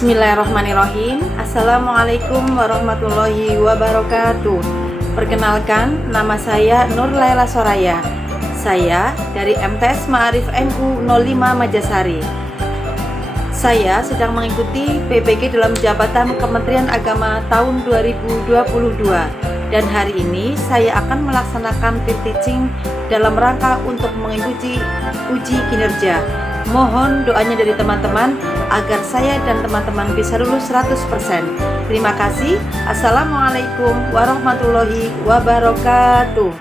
Bismillahirrahmanirrahim. Assalamualaikum warahmatullahi wabarakatuh. Perkenalkan, nama saya Nur Laila Soraya. Saya dari MTS Ma'arif NU 05 Majasari. Saya sedang mengikuti PPG dalam jabatan Kementerian Agama tahun 2022. Dan hari ini saya akan melaksanakan peer teaching dalam rangka untuk mengikuti uji kinerja. Mohon doanya dari teman-teman agar saya dan teman-teman bisa lulus 100%. Terima kasih. Assalamualaikum warahmatullahi wabarakatuh.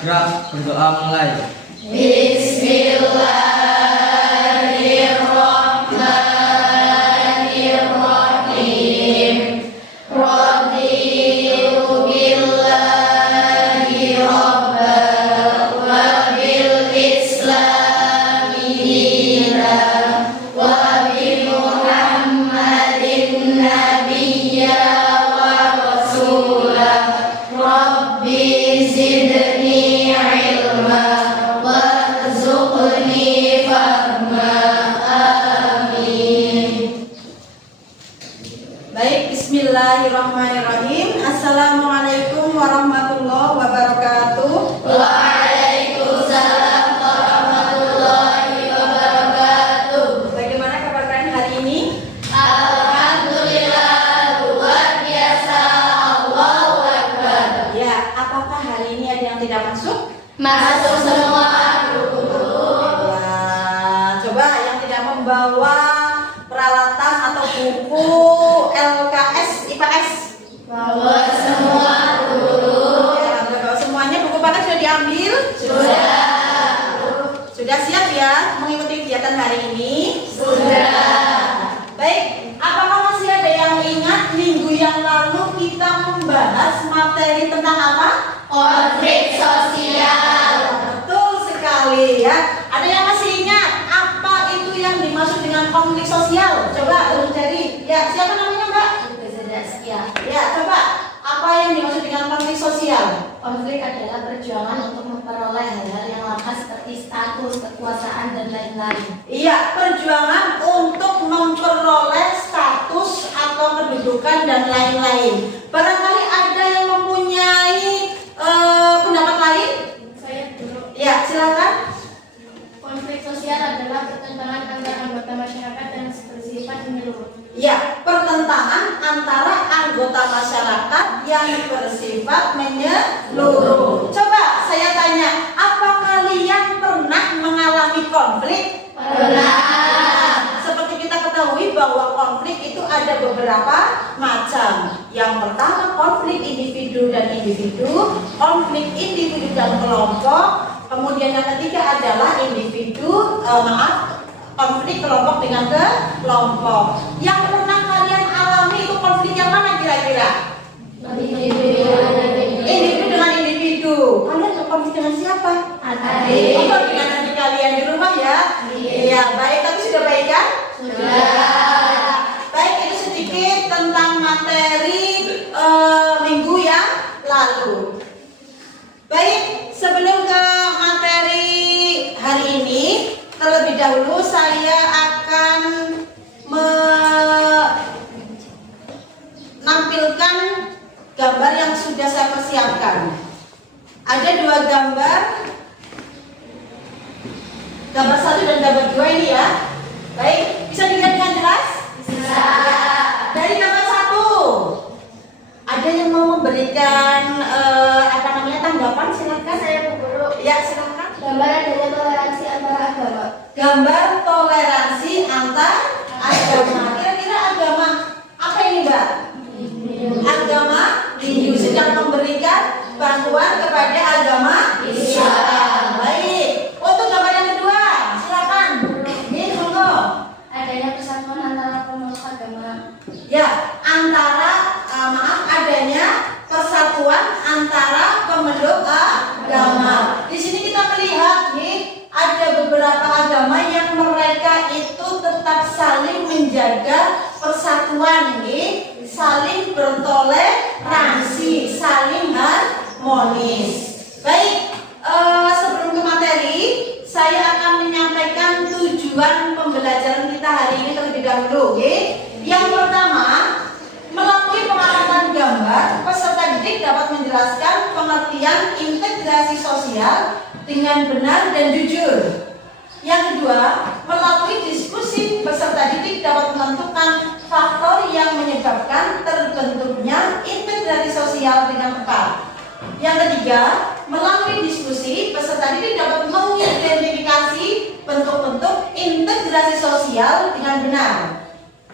Gerak berdoa mulai. Bismillahirrahmanirrahim. Raditu billahi rabban wa bil islami dinan wa bi Muhammadin nabiyya wa rasulah. Rabbi zidni ilma warzuqni fahma. Amin. Baik, bismillahirrahmanirrahim. Assalamualaikum warahmatullahi wabarakatuh. Waalaikumsalam warahmatullahi wabarakatuh. Bagaimana kabar kalian hari ini? Alhamdulillah, luar biasa. Allahu Akbar. Ya, apakah hari ini ada yang tidak masuk? Masuk semua, guru. Nah, coba yang tidak membawa peralatan atau buku LKS IPS. Bawa semua, guru. Ya, bawa semuanya. Buku paket sudah diambil? Sudah. Sudah siap ya mengikuti kegiatan hari ini? Sudah. Baik, apakah masih ada yang ingat minggu yang lalu kita membahas materi tentang apa? Konflik sosial. Betul sekali ya. Ada yang masih ingat apa itu yang dimaksud dengan konflik sosial? Coba cari. Ya, siapa namanya Mbak? Ya, coba. Apa yang dimaksud dengan konflik sosial? Konflik adalah perjuangan untuk memperoleh hal-hal yang langka seperti status, kekuasaan, dan lain-lain. Iya, perjuangan untuk memperoleh status atau kedudukan dan lain-lain. Barangkali ada yang mempunyai pendapat lain? Saya dulu. Ya, silakan. Konflik sosial adalah pertentangan antara anggota masyarakat yang bersifat menyeluruh. Ya, pertentangan antara anggota masyarakat yang bersifat menyeluruh. Coba saya tanya, apa kalian pernah mengalami konflik? Pernah. Seperti kita ketahui bahwa konflik itu ada beberapa macam. Yang pertama konflik individu dan individu, konflik individu dan kelompok. Kemudian yang ketiga adalah konflik kelompok dengan kelompok. Yang pernah kalian alami itu konflik yang mana kira-kira? Individu dengan individu. Kalian konflik dengan siapa? Adik. Oh, dengan adik kalian di rumah ya? Iya, baik. Tapi sudah baik kan? Sudah. Baik, itu sedikit tentang materi minggu yang lalu. Baik, sebelum ke materi hari ini, terlebih dahulu saya akan menampilkan gambar yang sudah saya persiapkan. Ada dua gambar Gambar 1 dan gambar 2 ini ya. Baik, bisa dilihat dengan jelas? Bisa. Dari gambar 1, ada yang mau memberikan tanggapan? Silakan. Saya Bu Guru. Ya, silakan. Gambar adanya toleransi antara agama. Gambar toleransi antar agama. Kira-kira agama apa ini, Mbak? Agama Hindu sedang memberikan bantuan kepada agama Islam. Baik. Untuk gambar yang kedua, silakan. Ini monggo. Adanya persatuan antara pemeluk agama. Ya, adanya persatuan antara pemeluk agama. Di sini kita melihat nih, ada beberapa agama yang mereka itu tetap saling menjaga persatuan nih, saling bertoleransi, saling harmonis. Baik, sebelum ke materi, saya akan menyampaikan tujuan pembelajaran kita hari ini terlebih dahulu. Yang pertama, melalui pengamatan gambar, peserta didik dapat menjelaskan pengertian integrasi sosial dengan benar dan jujur. Yang kedua, melalui diskusi, peserta didik dapat menentukan faktor yang menyebabkan terbentuknya integrasi sosial dengan tepat. Yang ketiga, melalui diskusi, peserta didik dapat mengidentifikasi bentuk-bentuk integrasi sosial dengan benar.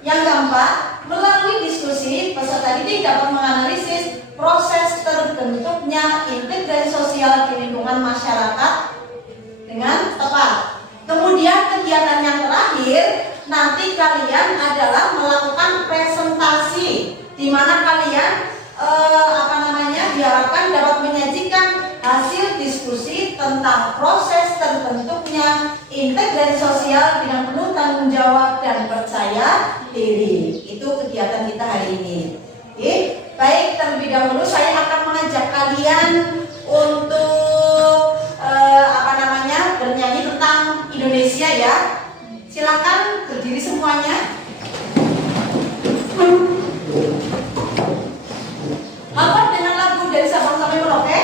Yang keempat, melalui diskusi, peserta didik dapat menganalisis proses terbentuknya integrasi sosial di lingkungan masyarakat dengan tepat. Kemudian kegiatan yang terakhir, nanti kalian adalah melakukan presentasi, di mana kalian diharapkan dapat menyajikan hasil diskusi tentang proses terbentuknya integrasi sosial dengan penuh tanggung jawab dan percaya diri. Itu kegiatan kita hari ini. Baik, terlebih dahulu saya akan mengajak kalian untuk bernyanyi tentang Indonesia ya. Silakan berdiri semuanya. Hafal dengan lagu dari Sabang sampai Merauke?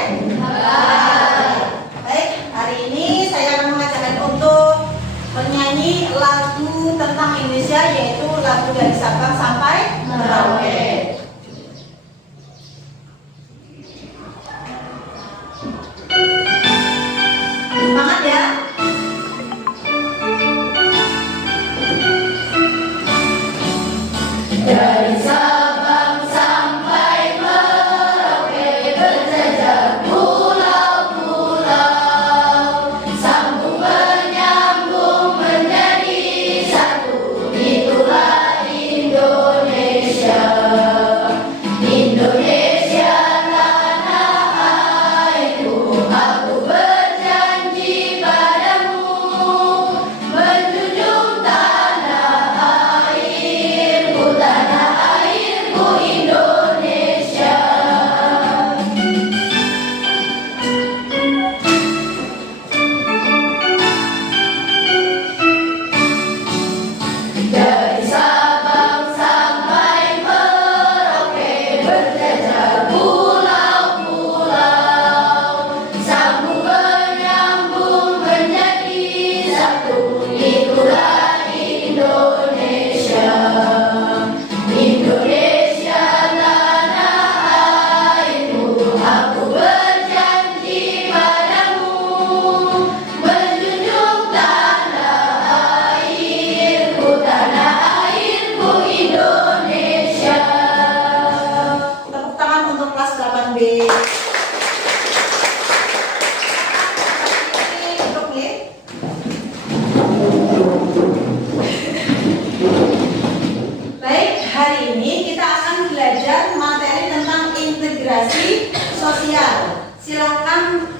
Baik, hari ini saya akan mengajak kalian untuk menyanyi lagu tentang Indonesia, yaitu lagu dari Sabang sampai Merauke. Semangat ya. Dari Sabang sampai Merauke berjejak pulau-pulau, sambung menyambung menjadi satu, itulah Indonesia. Indonesia tanah airku, aku berjanji padamu, menjunjung tanah airku Indonesia. Dari Sabang sampai Merauke berjejak pulau-pulau, sambung menyambung menjadi satu, itulah Indonesia. Indonesia tanah airku, aku berjanji padamu, menjunjung tanah airku Indonesia. Tepuk tangan untuk kelas 8B. Baik, hari ini kita akan belajar materi tentang integrasi sosial. Silakan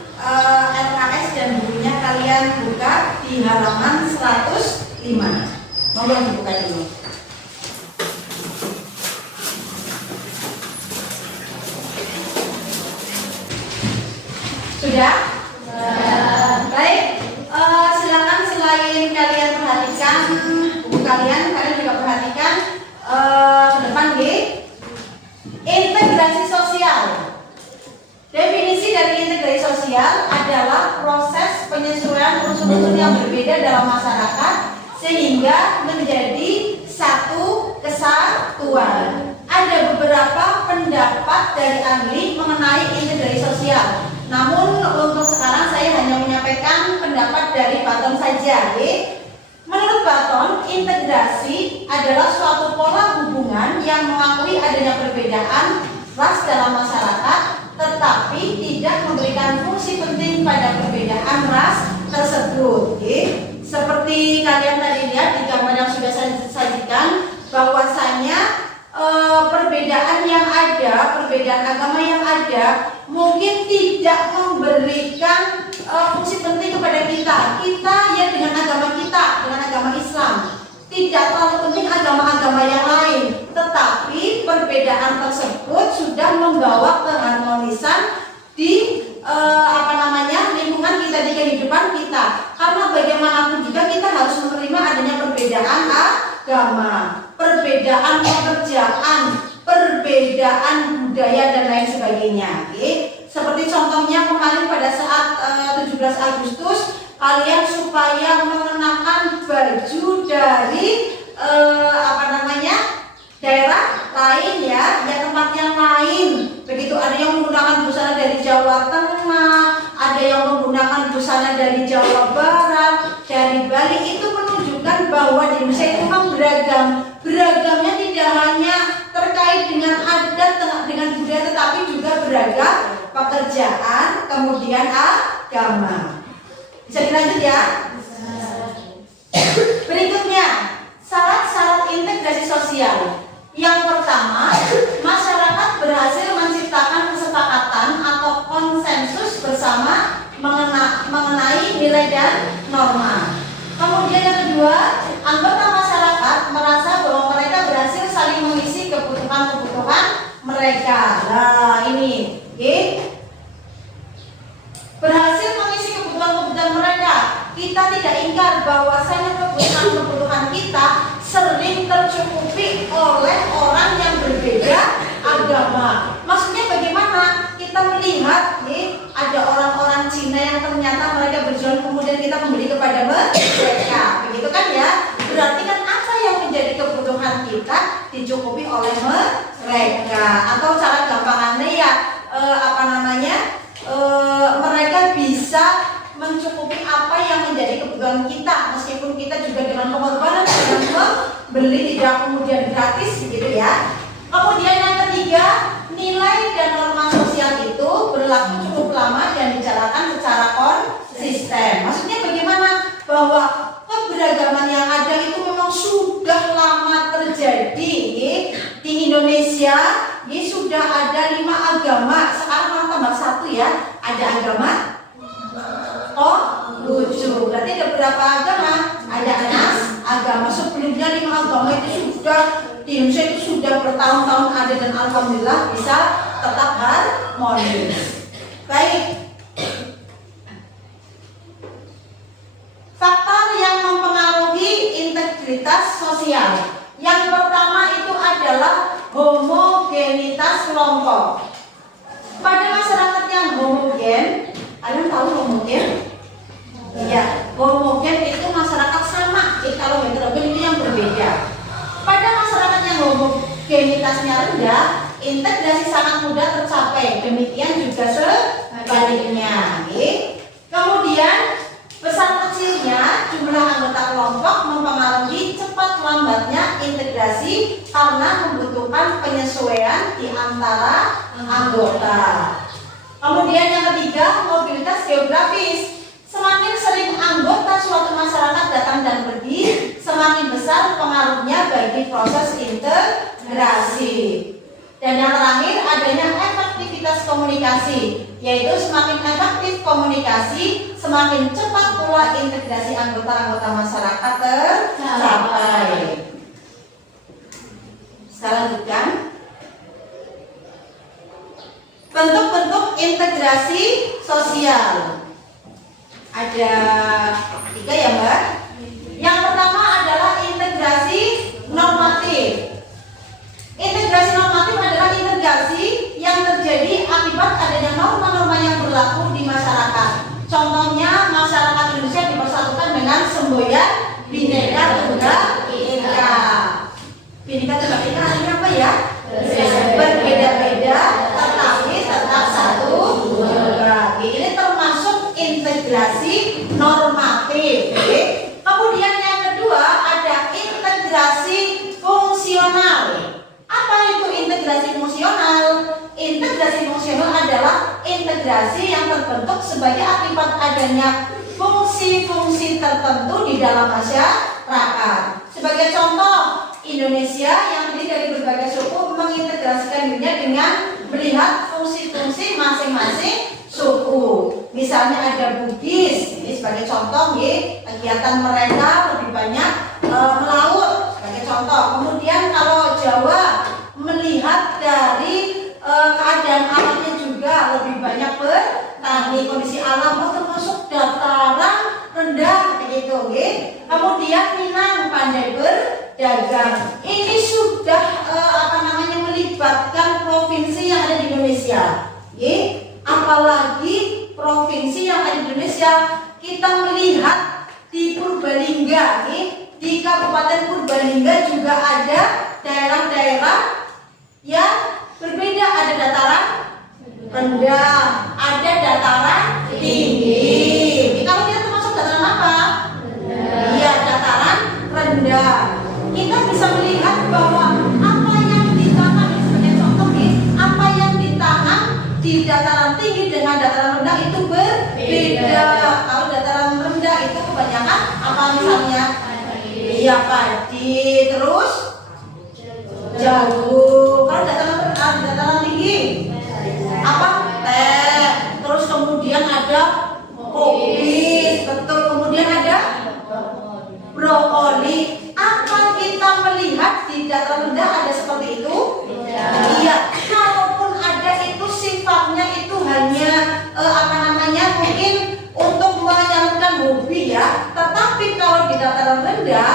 LKS dan bukunya kalian buka di halaman 105. Monggo dibuka dulu. Sudah? Baik, silakan selain kalian perhatikan buku kalian juga perhatikan ke depan G. Integrasi sosial. Definisi dari integrasi sosial adalah proses penyesuaian unsur-unsur yang berbeda dalam masyarakat sehingga menjadi satu kesatuan. Ada beberapa pendapat dari ahli mengenai integrasi sosial. Namun untuk sekarang saya hanya menyampaikan pendapat dari Button saja. Menurut Button, integrasi adalah suatu pola hubungan yang mengakui adanya perbedaan ras dalam masyarakat, tetapi tidak memberikan fungsi penting pada perbedaan ras tersebut. Seperti kalian tadi lihat di gambar yang sudah saya sajikan, bahwasanya perbedaan yang ada, perbedaan agama yang ada mungkin tidak memberikan fungsi penting kepada kita. Kita ya dengan agama kita, dengan agama Islam, tidak terlalu penting agama-agama yang lain, tetapi perbedaan tersebut sudah membawa keharmonisan di lingkungan kita, di kehidupan kita. Karena bagaimanapun juga kita harus menerima adanya perbedaan agama, perbedaan pekerjaan, perbedaan budaya dan lain sebagainya. Seperti contohnya kemarin pada saat 17 Agustus, kalian supaya mengenakan baju dari daerah lain ya tempat yang lain. Begitu, ada yang menggunakan busana dari Jawa Tengah, ada yang menggunakan busana dari Jawa Barat, dari Bali. Itu menunjukkan bahwa di Indonesia itu memang beragam. Beragamnya tidak hanya terkait dengan adat, dengan budaya, tetapi juga beragam pekerjaan, kemudian agama. Bisa dilanjut ya? Berikutnya, syarat-syarat integrasi sosial. Yang pertama, masyarakat berhasil menciptakan kesepakatan atau konsensus bersama mengenai nilai dan norma. Kemudian yang kedua, anggota masyarakat merasa bahwa mereka berhasil saling mengisi kebutuhan-kebutuhan mereka. Nah ini, berhasil mengisi kebutuhan-kebutuhan mereka. Kita tidak ingkar bahwasanya kebutuhan-kebutuhan kita sering tercukupi oleh orang yang berbeda agama. Maksudnya bagaimana? Kita melihat ada orang-orang Cina yang ternyata mereka berjualan, kemudian kita membeli kepada mereka. Begitu kan ya? Berarti kan apa yang menjadi kebutuhan kita dicukupi oleh mereka. Atau cara gampangannya ya mereka bisa mencukupi apa yang menjadi kebutuhan kita, meskipun kita juga dengan pengorbanan yang membeli tidak kemudian gratis begitu ya. Kemudian yang ketiga, nilai dan norma sosial itu berlaku cukup lama dan dijalankan secara konsisten. Maksudnya bagaimana? Bahwa keberagaman yang ada itu memang sudah lama terjadi di Indonesia. Ini sudah ada 5 agama, sekarang malah tambah 1 ya. Ada agama 7. Berarti ada berapa agama? Ada 6 agama. Sebelumnya 5 agama itu sudah di Indonesia itu sudah bertahun-tahun ada, dan alhamdulillah bisa tetap harmonis. Baik. Faktor yang mempengaruhi integritas sosial. Yang pertama itu adalah homogenitas kelompok. Pada masyarakat yang homogen, kalian tahu homogen? Iya, homogen itu masyarakat sama. Kalau heterogen itu yang berbeda. Pada masyarakat yang homogenitasnya rendah, integrasi sangat mudah tercapai. Demikian juga sebaliknya. Kemudian besar kecilnya jumlah anggota kelompok mempengaruhi cepat lambatnya integrasi karena membutuhkan penyesuaian di antara anggota. Kemudian yang ketiga, mobilitas geografis. Semakin sering anggota suatu masyarakat datang dan pergi, semakin besar pengaruhnya bagi proses integrasi. Dan yang terakhir, adanya efektivitas komunikasi, yaitu semakin efektif komunikasi, semakin cepat pula integrasi anggota-anggota masyarakat tercapai. Saya lanjutkan. Bentuk-bentuk integrasi sosial. Ada 3 ya Mbak. Yang pertama adalah integrasi normatif. Integrasi normatif adalah integrasi yang terjadi akibat adanya norma-norma yang berlaku di masyarakat. Contohnya masyarakat dengan semboyan Bhinneka Tunggal Ika. Bhinneka Tunggal Ika artinya apa ya? Berbeda-beda tetapi tetap satu juga. Ini termasuk integrasi normatif. Kemudian yang kedua ada integrasi fungsional. Apa itu integrasi fungsional? Integrasi fungsional adalah integrasi yang terbentuk sebagai akibat adanya fungsi-fungsi tertentu di dalam masyarakat. Sebagai contoh, Indonesia yang terdiri dari berbagai suku mengintegrasikan dirinya dengan melihat fungsi-fungsi masing-masing suku. Misalnya ada Bugis, ini sebagai contoh, kegiatan mereka lebih banyak melaut sebagai contoh. Kemudian kalau Jawa melihat dari keadaan alamnya juga lebih banyak bertani, kondisi alam termasuk dataran rendah begitu. Kemudian Minang pandai berdagang. Ini sudah melibatkan provinsi yang ada di Indonesia. Apalagi provinsi yang ada di Indonesia, kita melihat di Purbalingga, di Kabupaten Purbalingga juga ada daerah-daerah yang berbeda, ada dataran rendah, ada dataran tinggi. Kalau kita termasuk dataran apa? Iya, dataran rendah. Kita bisa melihat bahwa apa yang ditanam, sebagai contoh apa yang ditanam di dataran tinggi dengan dataran rendah itu berbeda. Kalau dataran rendah itu kebanyakan apa misalnya? Iya, padi, terus jagung. Kalau dataran tinggi apa? Teh. Terus kemudian ada kopi, betul. Kemudian ada brokoli. Apa kita melihat di dataran rendah ada seperti itu? Iya. Kalaupun ada itu sifatnya itu hanya mungkin untuk menyalurkan hobi ya. Tetapi kalau di dataran rendah,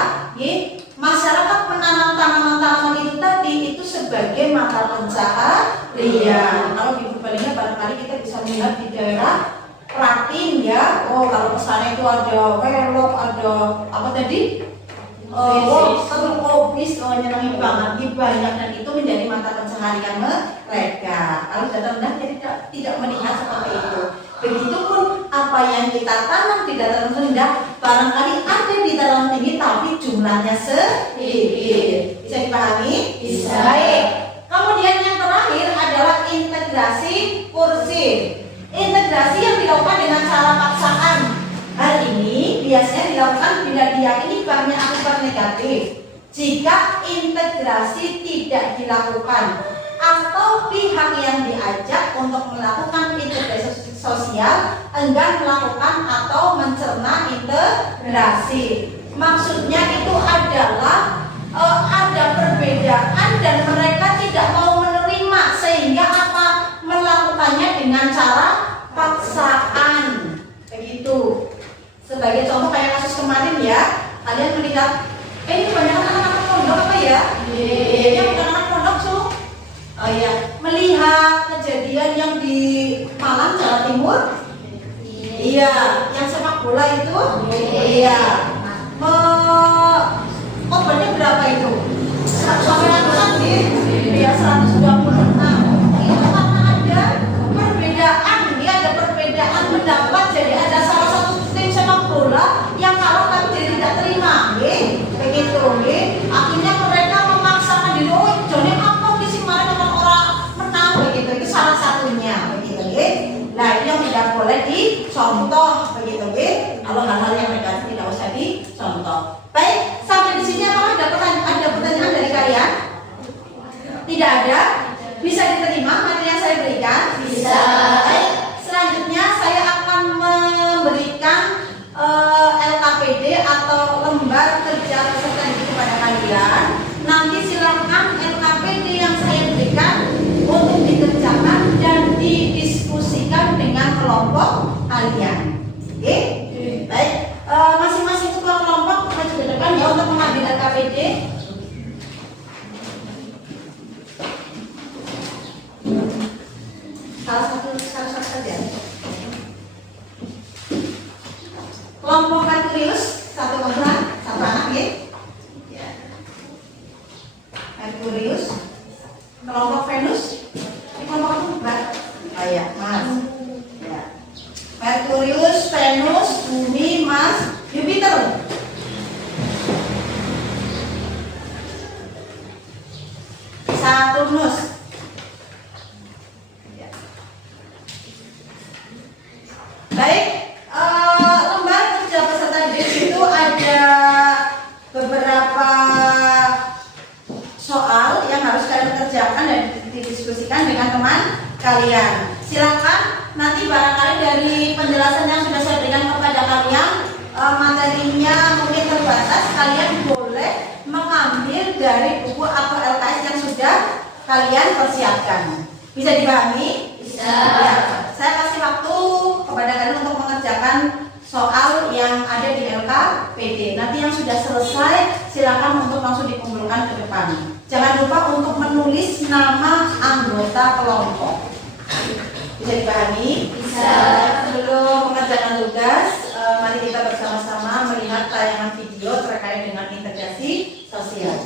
masyarakat menanam tanaman-tanaman itu tadi itu sebagai mata pencaharian. Kalau di Purbalingga barangkali kita bisa melihat di daerah Pratin ya. Oh, kalau kesana itu ada welok, ada apa tadi? Telur kobis, nyenengin banget, banyak, dan itu menjadi mata pencaharian mereka. Kalau dataran rendah tidak melihat seperti itu. Begitupun apa yang kita tanam di dataran rendah barangkali ada di dataran tinggi tapi jumlahnya sedikit. Bisa dipahami? Bisa. Baik. Kemudian yang terakhir adalah integrasi kursif. Integrasi yang dilakukan dengan cara paksaan. Hal ini biasanya dilakukan bila diyakini banyak akibat negatif. Jika integrasi tidak dilakukan atau pihak yang diajak untuk melakukan integrasi sosial enggan melakukan atau mencerna integrasi. Maksudnya itu adalah ada perbedaan dan mereka tidak mau menerima sehingga melakukannya dengan cara paksaan. Begitu. Sebagai contoh kayak kasus kemarin ya, kalian melihat ini banyak anak-anak pondok apa ya? Iya, bukan anak pondok su. Oh iya, melihat kejadian yang di Malang, Jawa Timur. Iya, yang sepak bola itu. Iya. Korbannya berapa itu? 100-an nih. Iya, 126. Itu karena ada perbedaan, ada perbedaan pendapat. Jadi ada salah satu tim sepak bola yang kalah tapi jadi tidak terima, begitu. Akhirnya mereka memaksakan diri, jadi apa sih kemarin orang menang begitu. Itu salah satunya, begitu. Nah, ini yang tidak boleh dicontoh, begitu. Kalau hal-hal yang negatif tidak usah dicontoh. Baik, sampai di sini apakah ada pertanyaan dari kalian? Tidak ada? Bisa diterima materi yang saya berikan? Bisa. Baik, selanjutnya saya akan memberikan LKPD atau lembar kerja peserta didik kepada kalian. Nanti silakan LKPD yang saya berikan untuk dikerjakan dan didiskusikan dengan kelompok kalian. Oke? Baik, masing-masing ketua kelompok maju ke depan ya untuk mengambil LKPD. Salah satu saja. Kelompok Karturius satu orang, satu anak ya. Merkurius, kelompok Venus, ini kelompok apa Mbak? Oh ya, Mars. Ya. Merkurius, Venus, Bumi, Mars, Jupiter. Saturnus. Ya. Baik, lembar kerja peserta didik itu ada beberapa soal yang harus kalian kerjakan dan didiskusikan dengan teman kalian. Silakan nanti barangkali dari penjelasan yang sudah saya berikan kepada kalian, materinya mungkin terbatas, kalian boleh mengambil dari buku atau LKS yang sudah kalian persiapkan. Bisa dipahami? Bisa. Ya, saya kasih waktu kepada kalian untuk mengerjakan soal yang ada di LKPD. Nanti yang sudah selesai silakan untuk langsung dikumpulkan ke depan. Jangan lupa untuk menulis nama anggota kelompok. Bisa dipahami? Bisa. Sebelum mengerjakan tugas, mari kita bersama-sama melihat tayangan video terkait dengan integrasi sosial.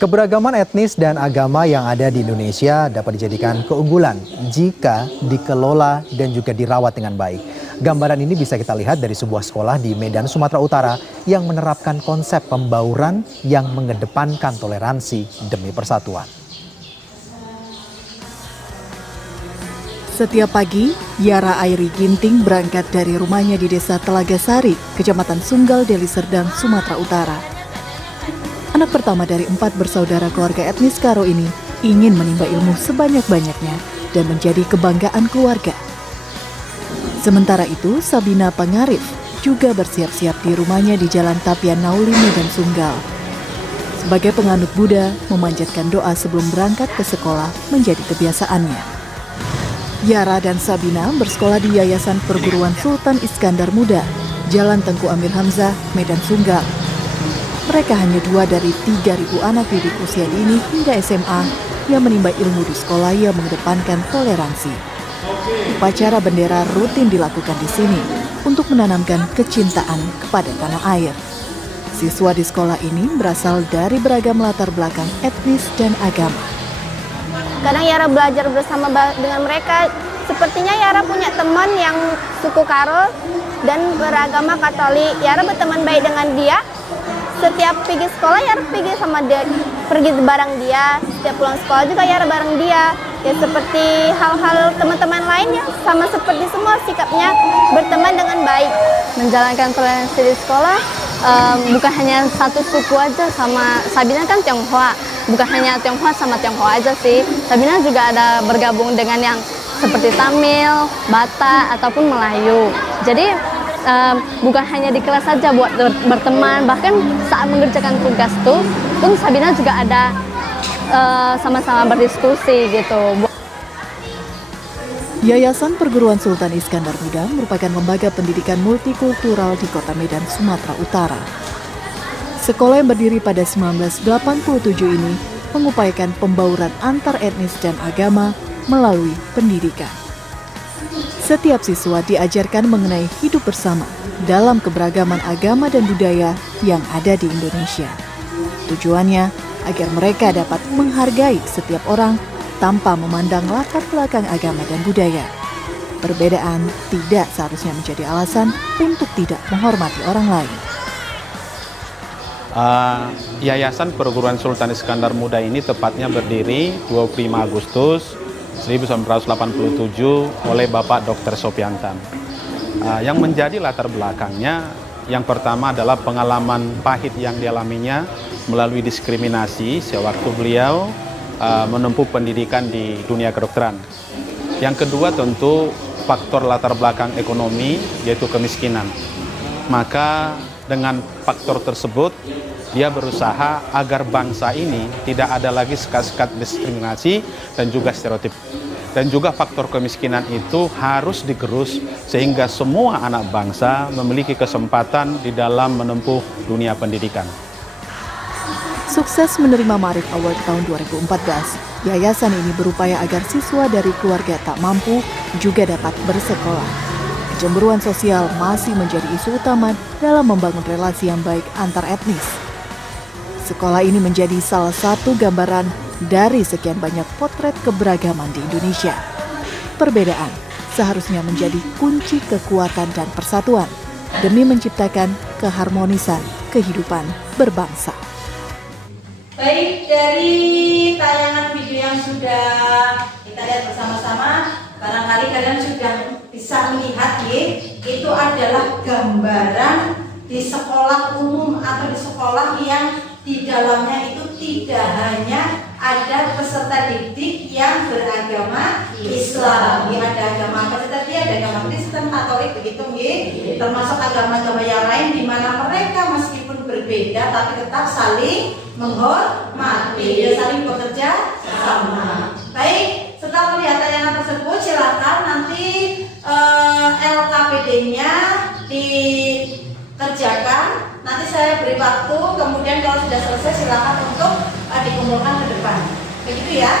Keberagaman etnis dan agama yang ada di Indonesia dapat dijadikan keunggulan jika dikelola dan juga dirawat dengan baik. Gambaran ini bisa kita lihat dari sebuah sekolah di Medan, Sumatera Utara yang menerapkan konsep pembauran yang mengedepankan toleransi demi persatuan. Setiap pagi, Yara Airi Ginting berangkat dari rumahnya di Desa Telaga Sari, Kecamatan Sunggal, Deli Serdang, Sumatera Utara. Anak pertama dari 4 bersaudara keluarga etnis Karo ini ingin menimba ilmu sebanyak-banyaknya dan menjadi kebanggaan keluarga. Sementara itu, Sabina Pangarif juga bersiap-siap di rumahnya di Jalan Tapian Nauli, Medan Sunggal. Sebagai penganut Buddha, memanjatkan doa sebelum berangkat ke sekolah menjadi kebiasaannya. Yara dan Sabina bersekolah di Yayasan Perguruan Sultan Iskandar Muda, Jalan Tengku Amir Hamzah, Medan Sunggal. Mereka hanya 2 dari 3.000 anak didik usia dini hingga SMA yang menimba ilmu di sekolah yang mengedepankan toleransi. Upacara bendera rutin dilakukan di sini untuk menanamkan kecintaan kepada tanah air. Siswa di sekolah ini berasal dari beragam latar belakang etnis dan agama. Kadang Yara belajar bersama dengan mereka. Sepertinya Yara punya teman yang suku Karo dan beragama Katolik. Yara berteman baik dengan dia. Setiap pergi sekolah Yara pergi sama dia, pergi bareng dia. Setiap pulang sekolah juga Yara bareng dia. Ya seperti hal-hal teman-teman lainnya, sama seperti semua sikapnya berteman dengan baik. Menjalankan toleransi di sekolah bukan hanya satu suku aja, sama Sabina kan Tionghoa. Bukan hanya Tionghoa sama Tionghoa aja sih. Sabina juga ada bergabung dengan yang seperti Tamil, Batak, ataupun Melayu. Jadi bukan hanya di kelas saja buat berteman, bahkan saat mengerjakan tugas tuh pun Sabina juga ada sama-sama berdiskusi gitu. Yayasan Perguruan Sultan Iskandar Muda merupakan lembaga pendidikan multikultural di Kota Medan, Sumatera Utara. Sekolah yang berdiri pada 1987 ini mengupayakan pembauran antar etnis dan agama melalui pendidikan. Setiap siswa diajarkan mengenai hidup bersama dalam keberagaman agama dan budaya yang ada di Indonesia. Tujuannya agar mereka dapat menghargai setiap orang tanpa memandang latar belakang agama dan budaya. Perbedaan tidak seharusnya menjadi alasan untuk tidak menghormati orang lain. Yayasan Perguruan Sultan Iskandar Muda ini tepatnya berdiri 25 Agustus 1987 oleh Bapak Dr. Sopiantan. Yang menjadi latar belakangnya, yang pertama adalah pengalaman pahit yang dialaminya melalui diskriminasi sewaktu beliau menempuh pendidikan di dunia kedokteran. Yang kedua tentu faktor latar belakang ekonomi, yaitu kemiskinan. Maka dengan faktor tersebut, dia berusaha agar bangsa ini tidak ada lagi sekat-sekat diskriminasi dan juga stereotip. Dan juga faktor kemiskinan itu harus digerus sehingga semua anak bangsa memiliki kesempatan di dalam menempuh dunia pendidikan. Sukses menerima Ma'arif Award tahun 2014, yayasan ini berupaya agar siswa dari keluarga tak mampu juga dapat bersekolah. kecemburuan sosial masih menjadi isu utama dalam membangun relasi yang baik antar etnis. Sekolah ini menjadi salah satu gambaran dari sekian banyak potret keberagaman di Indonesia. Perbedaan seharusnya menjadi kunci kekuatan dan persatuan demi menciptakan keharmonisan kehidupan berbangsa. Baik, dari tayangan video yang sudah kita lihat bersama-sama, barangkali kalian sudah bisa melihat ya, itu adalah gambaran di sekolah umum atau di sekolah yang di dalamnya itu tidak hanya ada peserta didik yang beragama Islam, ya, ada agama apa tadi, ada agama Kristen, Katolik, begitu ya, termasuk agama-agama yang lain di mana mereka meskipun berbeda tapi tetap saling menghormati, ya, saling bekerja sama. Baik, setelah melihat tayangan tersebut, silakan nanti LKPD-nya dikerjakan. Nanti saya beri waktu, kemudian kalau sudah selesai silakan untuk dikumpulkan ke depan. Begitu ya.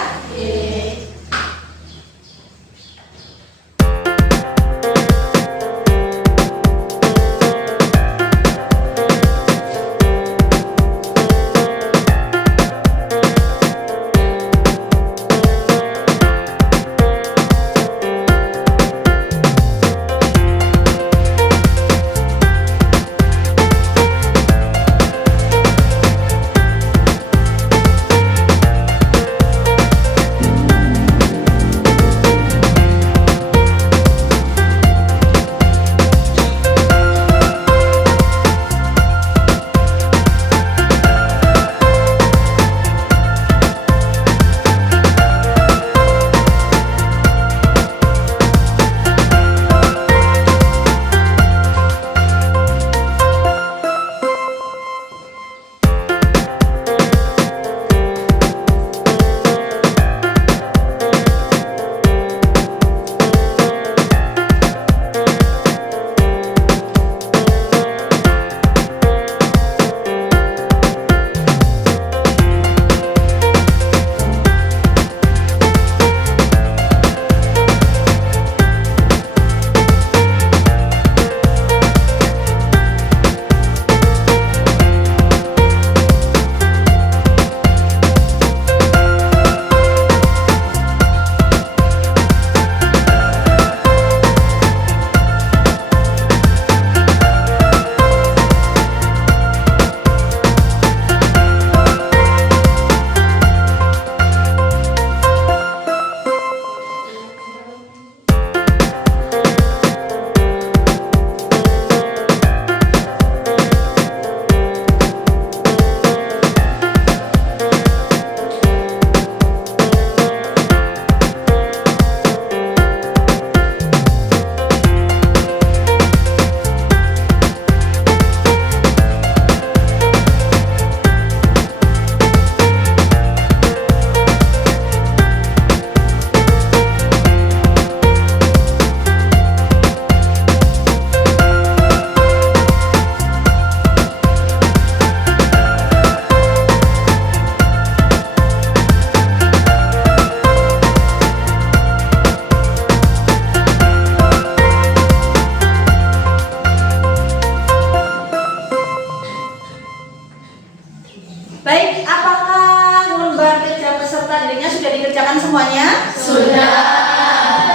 Baik, apakah lembar kerja peserta didiknya sudah dikerjakan semuanya? Sudah.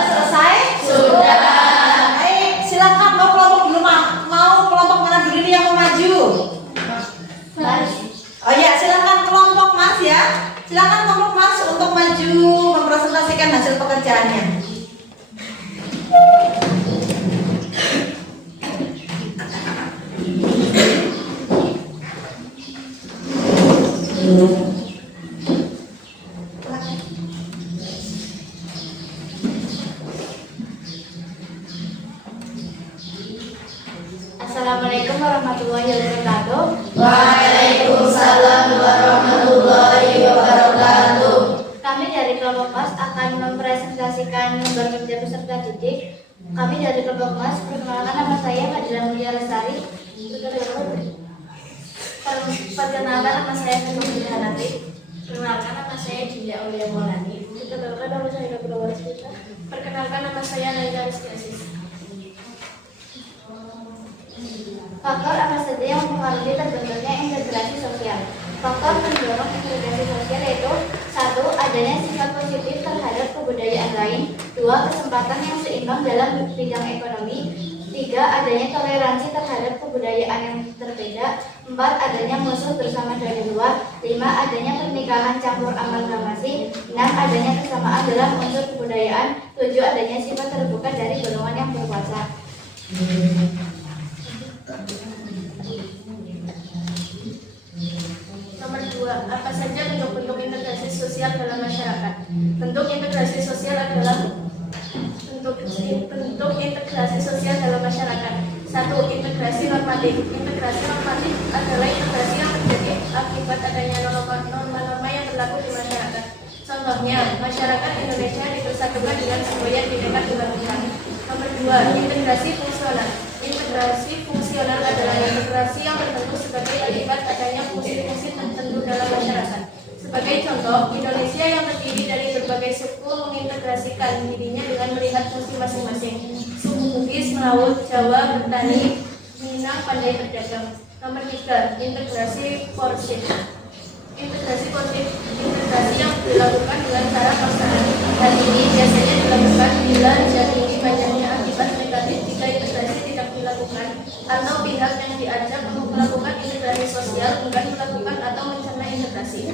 Selesai? Sudah. Baik, silakan mau kelompok dulu, mau kelompok mana dulu nih yang mau maju? Oh ya, silakan kelompok Mas ya. Silakan kelompok Mas untuk maju mempresentasikan hasil pekerjaannya. Assalamualaikum warahmatullahi wabarakatuh. Waalaikumsalam warahmatullahi wabarakatuh. Kami dari kelompok MAS akan mempresentasikan lembar kerja peserta didik. Kami dari kelompok MAS, perkenalkan nama saya Fadila Mulia Lestari. Perkenalkan nama saya Fadila Hanafi. Perkenalkan nama saya Dinda Aulia Maulani. Perkenalkan nama saya Nabila Warsita. Perkenalkan nama saya Naila Rizky Aziz. Faktor apa saja yang mempengaruhi terbentuknya integrasi sosial? Faktor pendorong integrasi sosial yaitu 1. Adanya sifat positif terhadap kebudayaan lain. 2. Kesempatan yang seimbang dalam bidang ekonomi. 3. Adanya toleransi terhadap kebudayaan yang berbeda. 4. Adanya musuh bersama dari luar. 5. Adanya pernikahan campur amalgamasi. 6. Adanya kesamaan dalam unsur kebudayaan. 7. Adanya sifat terbuka dari golongan yang berkuasa. Nomor 2, apa saja bentuk-bentuk integrasi sosial dalam masyarakat? Bentuk integrasi sosial adalah bentuk integrasi sosial dalam masyarakat. 1. Integrasi normatif. Integrasi normatif adalah integrasi yang terjadi akibat adanya norma-norma yang berlaku di masyarakat. Contohnya, masyarakat Indonesia dipersatukan dengan semboyan Bhinneka Tunggal Ika. Nomor 2, integrasi fungsional. Integrasi fungsional adalah integrasi yang terbentuk sebagai akibat adanya fungsi-fungsi tertentu dalam masyarakat. Sebagai contoh, Indonesia yang terdiri dari berbagai suku mengintegrasikan dirinya dengan melihat fungsi masing-masing. Suku Bugis, melaut, Jawa, bertani, Minang, pandai berdagang. Nomor 3, integrasi porsif. Integrasi porsif, integrasi yang dilakukan dengan cara paksaan. Hal ini biasanya dilakukan bila terjadi banyaknya akibat negatif jika integrasi tidak dilakukan, atau pihak yang diajak untuk melakukan integrasi sosial enggan melakukan atau mencerna integrasi.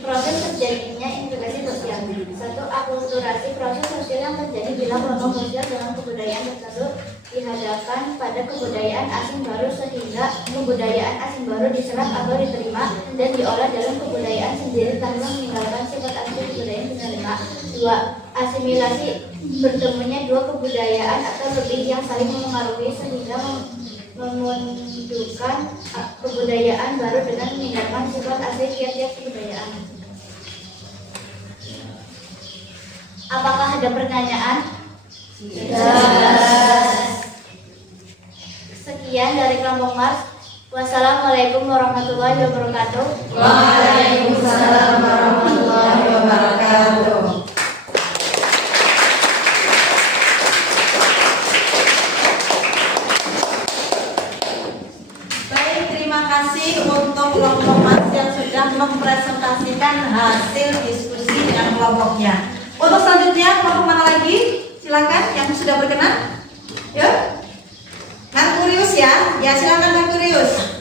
Proses terjadinya integrasi sosial. 1. Akulturasi, proses sosial yang terjadi bila kelompok sosial dalam kebudayaan tertentu dihadapkan pada kebudayaan asing baru sehingga kebudayaan asing baru diserap atau diterima dan diolah dalam kebudayaan sendiri tanpa meninggalkan sifat asli kebudayaan penerima. 2. Asimilasi, bertemunya dua kebudayaan atau lebih yang saling memengaruhi sehingga memundurkan kebudayaan baru dengan meninggalkan sifat asli tiap-tiap kebudayaan. Apakah ada pertanyaan? Sekian dari kelompok Mars. Wassalamualaikum warahmatullahi wabarakatuh. Waalaikumsalam warahmatullahi wabarakatuh. Baik, terima kasih untuk kelompok Mas yang sudah mempresentasikan hasil diskusi dengan kelompoknya. Untuk selanjutnya kelompok mana lagi? Silakan yang sudah berkenan. Yuk. Merkurius ya. Ya, silakan Merkurius.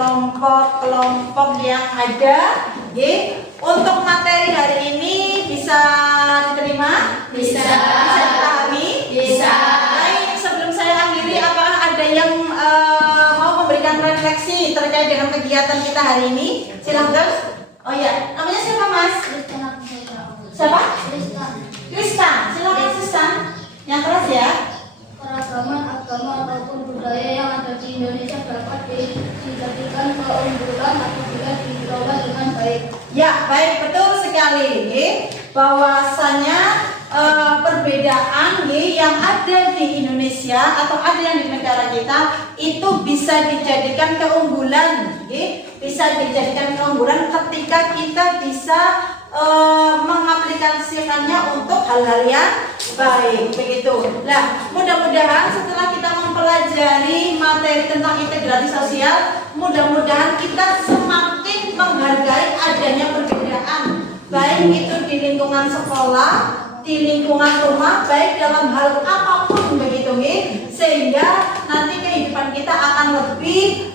kelompok-kelompok yang ada. Untuk materi hari ini bisa diterima? Bisa dipahami? Bisa. Baik, sebelum saya akhiri, apakah ada yang mau memberikan refleksi terkait dengan kegiatan kita hari ini? Silakan. Oh ya, namanya siapa Mas? Siapa? Krista. Silakan Krista. Yang keras ya. Keragaman agama ataupun budaya yang ada di Indonesia dapat dijadikan keunggulan apabila dikelola dengan baik. Ya, baik, betul sekali. Bahwasanya perbedaan yang ada di Indonesia atau ada yang di negara kita itu bisa dijadikan keunggulan, bisa dijadikan keunggulan ketika kita bisa mengaplikasikannya untuk hal-hal yang baik, begitu. Nah, mudah-mudahan setelah kita mempelajari materi tentang integrasi sosial, mudah-mudahan kita semakin menghargai adanya perbedaan, baik itu di lingkungan sekolah, di lingkungan rumah, baik dalam hal apapun, begitu, sehingga nanti kehidupan kita akan lebih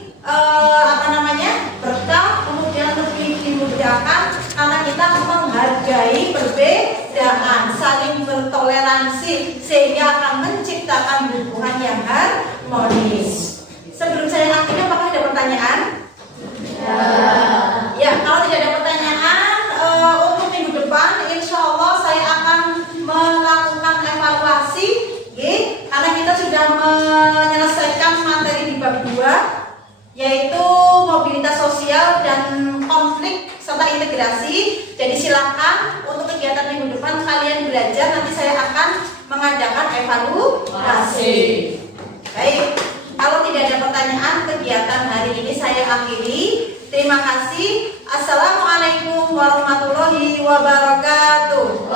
berkah, kemudian lebih dimudahkan karena kita menghargai perbedaan, saling bertoleransi, sehingga akan menciptakan hubungan yang harmonis. Sebelum saya akhiri, apakah ada pertanyaan? Ya, kalau tidak ada pertanyaan, untuk minggu depan insya Allah saya akan melakukan evaluasi, karena kita sudah menyelesaikan materi di bab 2, yaitu mobilitas sosial dan konflik serta integrasi. Jadi silakan untuk kegiatan minggu depan kalian belajar, nanti saya akan mengadakan evaluasi. Baik, kalau tidak ada pertanyaan, kegiatan hari ini saya akhiri. Terima kasih. Assalamualaikum warahmatullahi wabarakatuh.